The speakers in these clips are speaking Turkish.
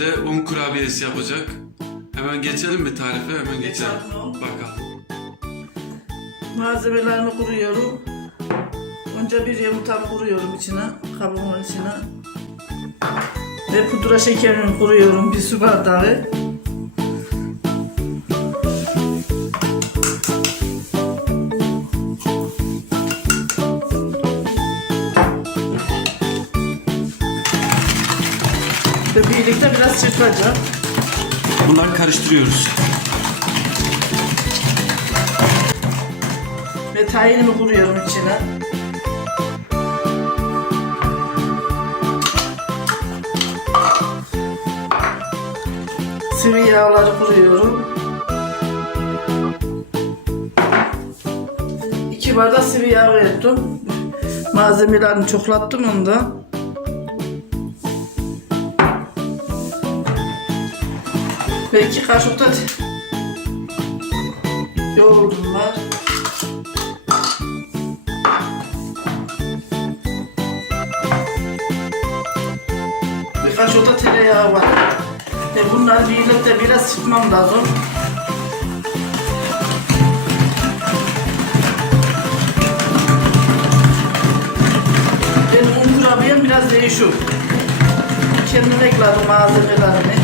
bize un kurabiyesi yapacak. Hemen geçelim mi tarife? Hemen geçelim. Bakalım. Malzemelerini kuruyorum. Önce bir yumurtamı kuruyorum içine, kabımın içine. Ve pudra şekerini kuruyorum bir su bardağı. Çırpacağım. Bunları karıştırıyoruz. Ve tayinimi kuruyorum içine. Sıvı yağları kuruyorum. İki bardak sıvı yağ verdim. Malzemelerini çoklattım onda. Ve iki kaşık da yoğurdum var. Birkaç oda tereyağı var. E bunları birlikte biraz sıkmam lazım. Benim un kurabiyem biraz değişiyor. Kendim ekledim malzemelerini.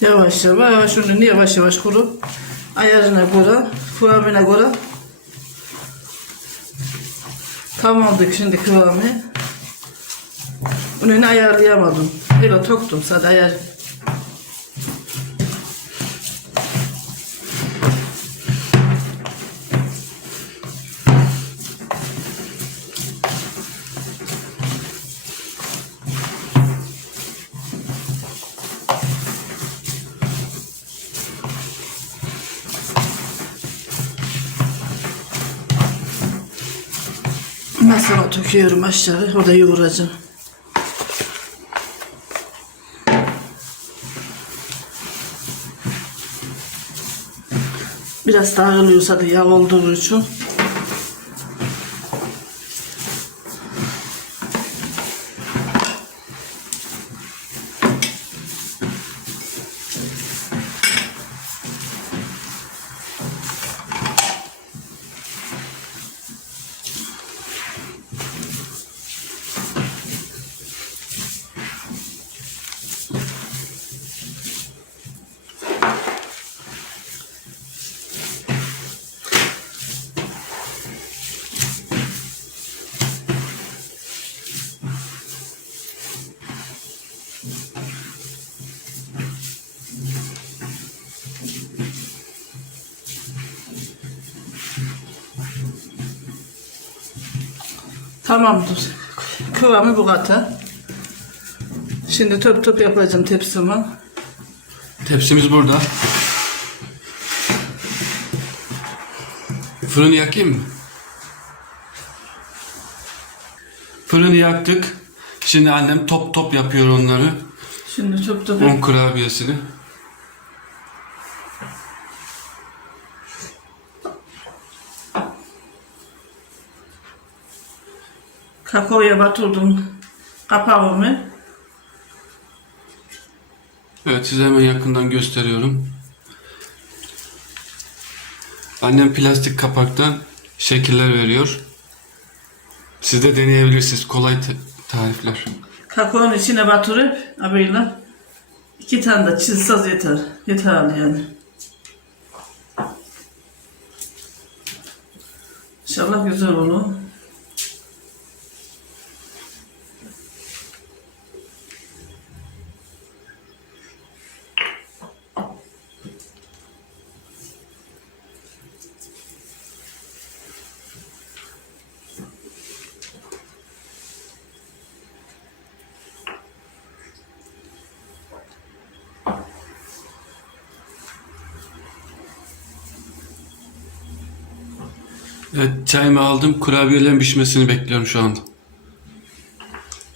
Yavaş yavaş, şunu yavaş yavaş kuru. Ayarına göre, kıvamına göre. Tamamdır şimdi kıvamı. Bunu ayarlayamadım. Öyle toktum sadece ayar. Masama töküyorum aşağı, orada yoğuracağım. Biraz dağılıyorsa da yağ olduğu için. Tamamdır. Kıvamı bu kadar. Şimdi top top yapacağım tepsimi. Tepsimiz burada. Fırını yakayım mı? Fırını yaktık. Şimdi annem top top yapıyor onları. Şimdi top top Un kurabiyesini. Kakaoya batırdım kapağımı. Evet size hemen yakından gösteriyorum. Annem plastik kapaktan şekiller veriyor. Siz de deneyebilirsiniz. Kolay tarifler. Kakaonun içine batırıp abiyle iki tane de çizsaz yeter. Yeterli yani. İnşallah güzel olur. Evet çayımı aldım. Kurabiyelerin pişmesini bekliyorum şu anda.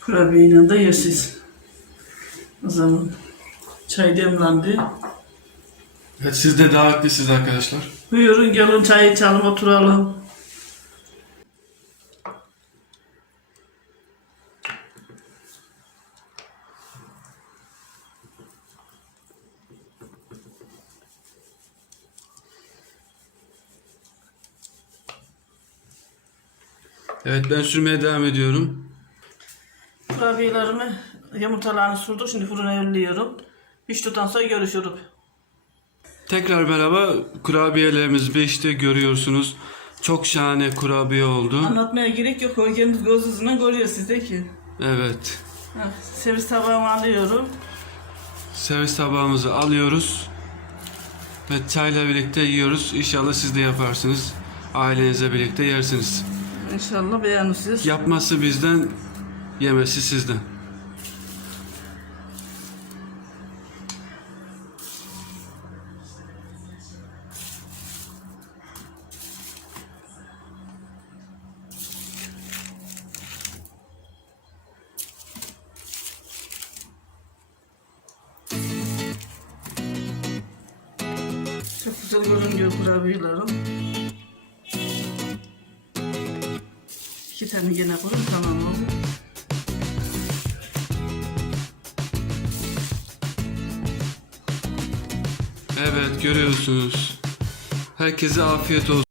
Kurabiyeyle de yersiz. O zaman çay demlendi. Evet siz de davetlisiniz arkadaşlar. Buyurun gelin çay içelim oturalım. Evet ben sürmeye devam ediyorum. Kurabiyelerimi yumurtalarını sürdük. Şimdi fırına yolluyorum. Piştikten sonra görüşürüz. Tekrar merhaba. Kurabiyelerimiz pişti görüyorsunuz. Çok şahane kurabiye oldu. Anlatmaya gerek yok. O kendiniz gözünüzle görüyor sizde ki. Evet. Servis tabağımı alıyorum. Servis tabağımızı alıyoruz. Ve çayla birlikte yiyoruz. İnşallah siz de yaparsınız. Ailenizle birlikte yersiniz. İnşallah beğenirsiniz. Yapması bizden, yemesi sizden. Çok güzel görünüyor kurabiyelerim. İki tane gene koyayım tamam oldu. Evet görüyorsunuz. Herkese afiyet olsun.